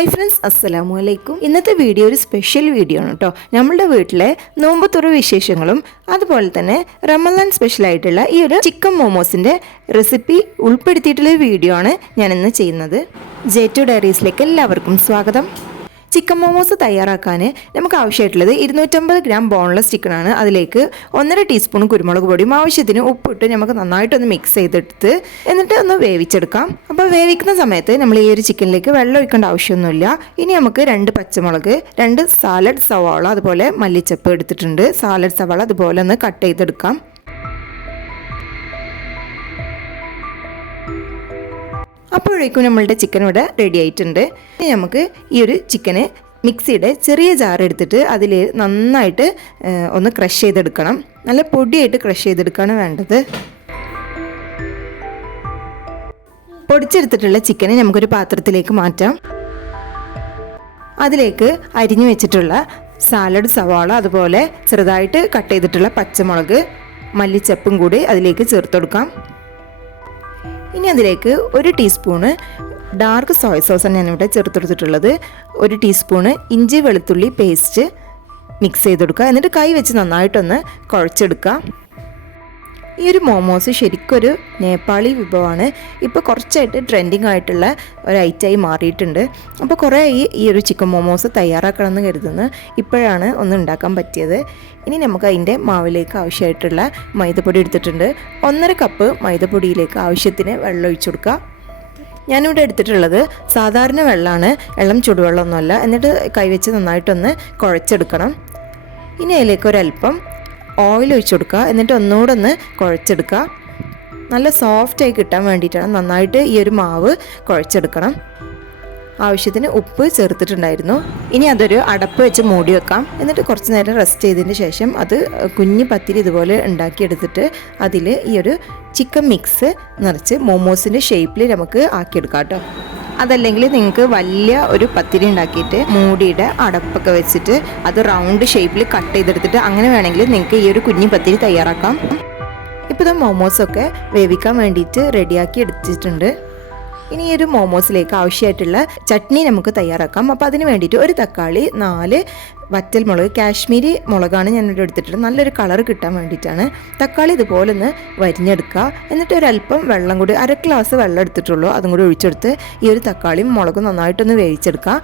Hi friends അസ്സലാമു അലൈക്കും ഇന്നത്തെ വീഡിയോ ഒരു സ്പെഷ്യൽ വീഡിയോ ആണ് കേട്ടോ നമ്മളുടെ വീട്ടിലെ നോമ്പത്തുറ വിശേഷങ്ങളും അതുപോലെ തന്നെ റമദാൻ സ്പെഷ്യൽ ആയിട്ടുള്ള ഈ ഒരു ചിക്കൻ മോമോസിന്റെ റെസിപ്പി ഉൾപ്പെടുത്തിയിട്ടുള്ള വീഡിയോ ആണ് ഞാൻ ഇന്ന് ചെയ്യുന്നത് ജെ ഡയറീസിലേക്ക് എല്ലാവർക്കും സ്വാഗതം. ചിക്കൻ മോമോസ് തയ്യാറാക്കാൻ നമുക്ക് ആവശ്യമായിട്ടുള്ളത് ഇരുന്നൂറ്റമ്പത് ഗ്രാം ബോൺലെസ് ചിക്കനാണ് അതിലേക്ക് ഒന്നര ടീസ്പൂൺ കുരുമുളക് പൊടിയും ആവശ്യത്തിന് ഉപ്പിട്ട് നമുക്ക് നന്നായിട്ടൊന്ന് മിക്സ് ചെയ്തെടുത്ത് എന്നിട്ട് ഒന്ന് വേവിച്ചെടുക്കാം. അപ്പോൾ വേവിക്കുന്ന സമയത്ത് നമ്മൾ ഈ ഒരു ചിക്കനിലേക്ക് വെള്ളം ഒഴിക്കേണ്ട ആവശ്യമൊന്നുമില്ല. ഇനി നമുക്ക് രണ്ട് പച്ചമുളക് രണ്ട് സാലഡ് സവാള അതുപോലെ മല്ലിച്ചപ്പ് എടുത്തിട്ടുണ്ട്. സാലഡ് സവാള അതുപോലെ ഒന്ന് കട്ട് ചെയ്തെടുക്കാം. അപ്പോഴേക്കും നമ്മളുടെ ചിക്കൻ ഇവിടെ റെഡി ആയിട്ടുണ്ട്. ഇനി നമുക്ക് ഈ ഒരു ചിക്കന് മിക്സിയുടെ ചെറിയ ജാർ എടുത്തിട്ട് അതിൽ നന്നായിട്ട് ഒന്ന് ക്രഷ് ചെയ്തെടുക്കണം. നല്ല പൊടിയായിട്ട് ക്രഷ് ചെയ്തെടുക്കുകയാണ് വേണ്ടത്. പൊടിച്ചെടുത്തിട്ടുള്ള ചിക്കനെ നമുക്കൊരു പാത്രത്തിലേക്ക് മാറ്റാം. അതിലേക്ക് അരിഞ്ഞു വെച്ചിട്ടുള്ള സാലഡ് സവാള അതുപോലെ ചെറുതായിട്ട് കട്ട് ചെയ്തിട്ടുള്ള പച്ചമുളക് മല്ലിച്ചപ്പും കൂടി അതിലേക്ക് ചേർത്ത് കൊടുക്കാം. ഇനി അതിലേക്ക് ഒരു ടീസ്പൂണ് ഡാർക്ക് സോയ സോസാണ് ഞാനിവിടെ ചേർത്തെടുത്തിട്ടുള്ളത്. ഒരു ടീസ്പൂണ് ഇഞ്ചി വെളുത്തുള്ളി പേസ്റ്റ് മിക്സ് ചെയ്ത് കൊടുക്കുക എന്നിട്ട് കൈ വെച്ച് നന്നായിട്ടൊന്ന് കുഴച്ചെടുക്കുക. ഈ ഒരു മോമോസ് ശരിക്കൊരു നേപ്പാളി വിഭവമാണ്. ഇപ്പോൾ കുറച്ചായിട്ട് ട്രെൻഡിങ് ആയിട്ടുള്ള ഒരു ഐറ്റമായി മാറിയിട്ടുണ്ട്. അപ്പോൾ കുറേ ഈ ഈ ഒരു ചിക്കൻ മോമോസ് തയ്യാറാക്കണമെന്ന് കരുതുന്നു. ഇപ്പോഴാണ് ഒന്ന് ഉണ്ടാക്കാൻ പറ്റിയത്. ഇനി നമുക്ക് അതിന്റെ മാവിലേക്ക് ആവശ്യമായിട്ടുള്ള മൈദപ്പൊടി എടുത്തിട്ടുണ്ട്. ഒന്നര കപ്പ് മൈദപ്പൊടിയിലേക്ക് ആവശ്യത്തിന് വെള്ളം ഒഴിച്ചു കൊടുക്കുക. ഞാനിവിടെ എടുത്തിട്ടുള്ളത് സാധാരണ വെള്ളമാണ്. വെള്ളം ചുടുവെള്ളമൊന്നുമല്ല. എന്നിട്ട് കൈവച്ച് നന്നായിട്ടൊന്ന് കുഴച്ചെടുക്കണം. ഇനി അതിലേക്ക് ഒരല്പം ഓയിൽ ഒഴിച്ചു കൊടുക്കുക. എന്നിട്ട് ഒന്നുകൂടെ ഒന്ന് കുഴച്ചെടുക്കുക. നല്ല സോഫ്റ്റായി കിട്ടാൻ വേണ്ടിയിട്ടാണ് നന്നായിട്ട് ഈ ഒരു മാവ് കുഴച്ചെടുക്കണം. ആവശ്യത്തിന് ഉപ്പ് ചേർത്തിട്ടുണ്ടായിരുന്നു. ഇനി അതൊരു അടപ്പ് വെച്ച് മൂടി വെക്കാം. എന്നിട്ട് കുറച്ച് നേരം റെസ്റ്റ് ചെയ്തതിന് ശേഷം അത് കുഞ്ഞ് പത്തിരി ഇതുപോലെ ഉണ്ടാക്കിയെടുത്തിട്ട് അതിൽ ഈ ഒരു ചിക്കൻ മിക്സ് നിറച്ച് മോമോസിന്റെ ഷേപ്പിൽ നമുക്ക് ആക്കിയെടുക്കാം കേട്ടോ. അതല്ലെങ്കിൽ നിങ്ങൾക്ക് വലിയ ഒരു പത്തിരി ഉണ്ടാക്കിയിട്ട് മൂടിയുടെ അടപ്പൊക്കെ വെച്ചിട്ട് അത് റൗണ്ട് ഷേപ്പിൽ കട്ട് ചെയ്തെടുത്തിട്ട് അങ്ങനെ വേണമെങ്കിൽ നിങ്ങൾക്ക് ഈ ഒരു കുഞ്ഞു പത്തിരി തയ്യാറാക്കാം. ഇപ്പോൾ ഇത് മോമോസൊക്കെ വേവിക്കാൻ വേണ്ടിയിട്ട് റെഡിയാക്കി എടുത്തിട്ടുണ്ട്. ഇനി ഈ ഒരു മോമോസിലേക്ക് ആവശ്യമായിട്ടുള്ള ചട്നി നമുക്ക് തയ്യാറാക്കാം. അപ്പോൾ അതിന് വേണ്ടിയിട്ട് ഒരു തക്കാളി നാല് വറ്റൽ മുളക് കാശ്മീരി മുളകാണ് ഇവിടെ എടുത്തിട്ടുള്ളത്. നല്ലൊരു കളർ കിട്ടാൻ വേണ്ടിയിട്ടാണ്. തക്കാളി ഇതുപോലെ ഒന്ന് വരിഞ്ഞെടുക്കുക. എന്നിട്ട് ഒരല്പം വെള്ളം കൂടി അര ഗ്ലാസ് വെള്ളം എടുത്തിട്ടുള്ളൂ. അതും കൂടി ഒഴിച്ചെടുത്ത് ഈ ഒരു തക്കാളിയും മുളകും നന്നായിട്ടൊന്ന് വേവിച്ചെടുക്കുക.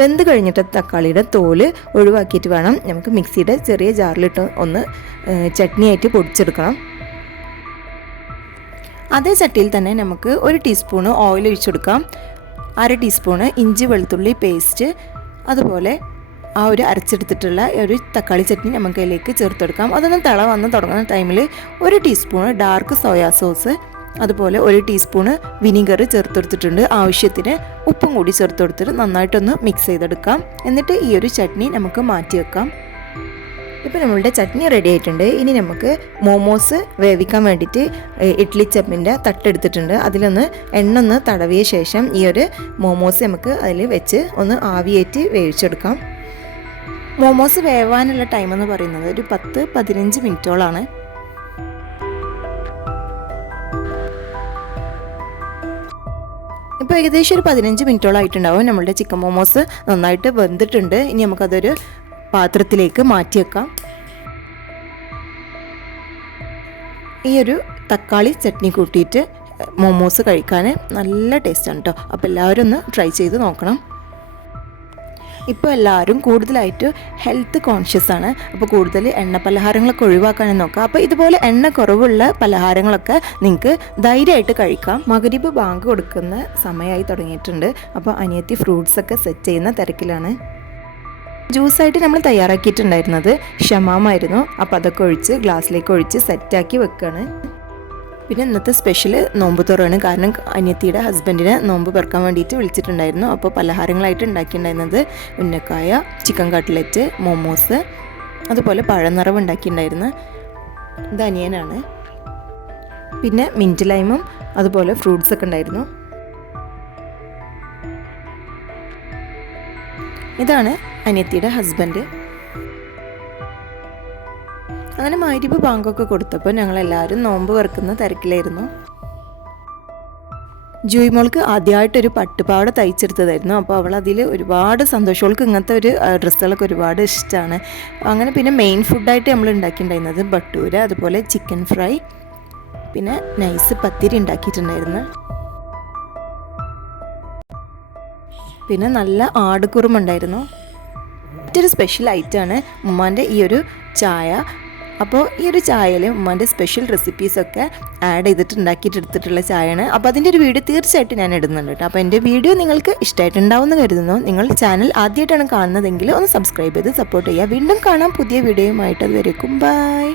വെന്ത് കഴിഞ്ഞിട്ട് തക്കാളിയുടെ തോൽ ഒഴിവാക്കിയിട്ട് വേണം നമുക്ക് മിക്സിയുടെ ചെറിയ ജാറിലിട്ട് ഒന്ന് ചട്നിയായിട്ട് പൊടിച്ചെടുക്കണം. അതേ ചട്ടിയിൽ തന്നെ നമുക്ക് ഒരു ടീസ്പൂണ് ഓയിൽ ഒഴിച്ചു കൊടുക്കാം അര ടീസ്പൂണ് ഇഞ്ചി വെളുത്തുള്ളി പേസ്റ്റ് അതുപോലെ ആ ഒരു അരച്ചെടുത്തിട്ടുള്ള ഒരു തക്കാളി ചട്നി നമുക്ക് അതിലേക്ക് ചേർത്ത് കൊടുക്കാം അതൊന്ന് തിള വന്ന് തുടങ്ങുന്ന ടൈമിൽ ഒരു ടീസ്പൂണ് ഡാർക്ക് സോയാ സോസ് അതുപോലെ ഒരു ടീസ്പൂണ് വിനീഗർ ചേർത്ത് കൊടുത്തിട്ടുണ്ട് ആവശ്യത്തിന് ഉപ്പും കൂടി ചേർത്ത് കൊടുത്തിട്ട് നന്നായിട്ടൊന്ന് മിക്സ് ചെയ്തെടുക്കാം. എന്നിട്ട് ഈ ഒരു ചട്നി നമുക്ക് മാറ്റി വെക്കാം ഇപ്പോൾ നമ്മളുടെ ചട്നി റെഡി ആയിട്ടുണ്ട്. ഇനി നമുക്ക് മോമോസ് വേവിക്കാൻ വേണ്ടിയിട്ട് ഇഡ്ലി ചപ്പിന്റെ തട്ടെടുത്തിട്ടുണ്ട് അതിലൊന്ന് എണ്ണ ഒന്ന് തടവിയ ശേഷം ഈ ഒരു മോമോസ് നമുക്ക് അതിൽ വെച്ച് ഒന്ന് ആവിയേറ്റ് വേവിച്ചെടുക്കാം. മോമോസ് വേവാനുള്ള ടൈം എന്ന് പറയുന്നത് ഒരു പത്ത് പതിനഞ്ച് മിനിറ്റോളാണ്. ഇപ്പോൾ ഏകദേശം ഒരു പതിനഞ്ച് മിനിറ്റോളം ആയിട്ടുണ്ടാവും. നമ്മളുടെ ചിക്കൻ മോമോസ് നന്നായിട്ട് വെന്തിട്ടുണ്ട്. ഇനി നമുക്കതൊരു പാത്രത്തിലേക്ക് മാറ്റിയേക്കാം. ഈ ഒരു തക്കാളി ചട്നി കൂട്ടിയിട്ട് മോമോസ് കഴിക്കാൻ നല്ല ടേസ്റ്റാണ് കേട്ടോ അപ്പോൾ എല്ലാവരും ഒന്ന് ട്രൈ ചെയ്ത് നോക്കണം. ഇപ്പോൾ എല്ലാവരും കൂടുതലായിട്ട് ഹെൽത്ത് കോൺഷ്യസ് ആണ്. അപ്പോൾ കൂടുതൽ എണ്ണ പലഹാരങ്ങളൊക്കെ ഒഴിവാക്കാനും നോക്കുക അപ്പോൾ ഇതുപോലെ എണ്ണ കുറവുള്ള പലഹാരങ്ങളൊക്കെ നിങ്ങൾക്ക് ധൈര്യമായിട്ട് കഴിക്കാം. മകരീബ് ബാങ്ക് കൊടുക്കുന്ന സമയമായി തുടങ്ങിയിട്ടുണ്ട്. അപ്പോൾ അനിയത്തി ഫ്രൂട്ട്സൊക്കെ സെറ്റ് ചെയ്യുന്ന തിരക്കിലാണ്. ജ്യൂസായിട്ട് നമ്മൾ തയ്യാറാക്കിയിട്ടുണ്ടായിരുന്നത് ഷമാമായിരുന്നു. അപ്പോൾ അതൊക്കെ ഒഴിച്ച് ഗ്ലാസ്സിലേക്ക് ഒഴിച്ച് സെറ്റാക്കി വെക്കുകയാണ് പിന്നെ ഇന്നത്തെ സ്പെഷ്യൽ നോമ്പ് തുറയാണ് കാരണം അനിയത്തിയുടെ ഹസ്ബൻഡിനെ നോമ്പ് പെറുക്കാൻ വേണ്ടിയിട്ട് വിളിച്ചിട്ടുണ്ടായിരുന്നു. അപ്പോൾ പലഹാരങ്ങളായിട്ട് ഉണ്ടാക്കിയിട്ടുണ്ടായിരുന്നത് ഉന്നക്കായ ചിക്കൻ കട്ട്ലറ്റ് മോമോസ് അതുപോലെ പഴനിറവ് ഉണ്ടാക്കിയിട്ടുണ്ടായിരുന്നു. ഇത് അനിയനാണ്. പിന്നെ മിന്റ് ലൈമും അതുപോലെ ഫ്രൂട്ട്സ് ഒക്കെ ഉണ്ടായിരുന്നു. ഇതാണ് അനിയത്തിയുടെ ഹസ്ബൻഡ് അങ്ങനെ മാരിപ്പ് ബാങ്കൊക്കെ കൊടുത്തപ്പോൾ ഞങ്ങൾ എല്ലാവരും നോമ്പ് വെറുക്കുന്ന തിരക്കിലായിരുന്നു. ജൂയി മോൾക്ക് ആദ്യമായിട്ടൊരു പട്ടുപാവട തയ്ച്ചെടുത്തതായിരുന്നു. അപ്പോൾ അവൾ അതിൽ ഒരുപാട് സന്തോഷം. അവൾക്ക് ഇങ്ങനത്തെ ഒരു ഡ്രസ്സുകളൊക്കെ ഒരുപാട് ഇഷ്ടമാണ് അങ്ങനെ പിന്നെ മെയിൻ ഫുഡായിട്ട് നമ്മൾ ഉണ്ടാക്കിയിട്ടുണ്ടായിരുന്നത് ബട്ടൂര അതുപോലെ ചിക്കൻ ഫ്രൈ പിന്നെ നൈസ് പത്തിരി ഉണ്ടാക്കിയിട്ടുണ്ടായിരുന്നു. പിന്നെ നല്ല ആടുകുറുമുണ്ടായിരുന്നു മറ്റൊരു സ്പെഷ്യൽ ഐറ്റമാണ് ഉമ്മാന്റെ ഈ ഒരു ചായ. അപ്പോൾ ഈ ഒരു ചായയിൽ ഉമ്മാന്റെ സ്പെഷ്യൽ റെസിപ്പീസൊക്കെ ആഡ് ചെയ്തിട്ട് ഉണ്ടാക്കിയിട്ട് എടുത്തിട്ടുള്ള ചായയാണ്. അപ്പോൾ അതിന്റെ ഒരു വീഡിയോ തീർച്ചയായിട്ടും ഞാൻ ഇടുന്നുണ്ട് കേട്ടോ. അപ്പോൾ എന്റെ വീഡിയോ നിങ്ങൾക്ക് ഇഷ്ടമായിട്ടുണ്ടാവുമെന്ന് കരുതുന്നു. നിങ്ങൾ ചാനൽ ആദ്യമായിട്ടാണ് കാണുന്നതെങ്കിൽ ഒന്ന് സബ്സ്ക്രൈബ് ചെയ്ത് സപ്പോർട്ട് ചെയ്യുക. വീണ്ടും കാണാം പുതിയ വീഡിയോയുമായിട്ട് അത് വരയ്ക്കും ബൈ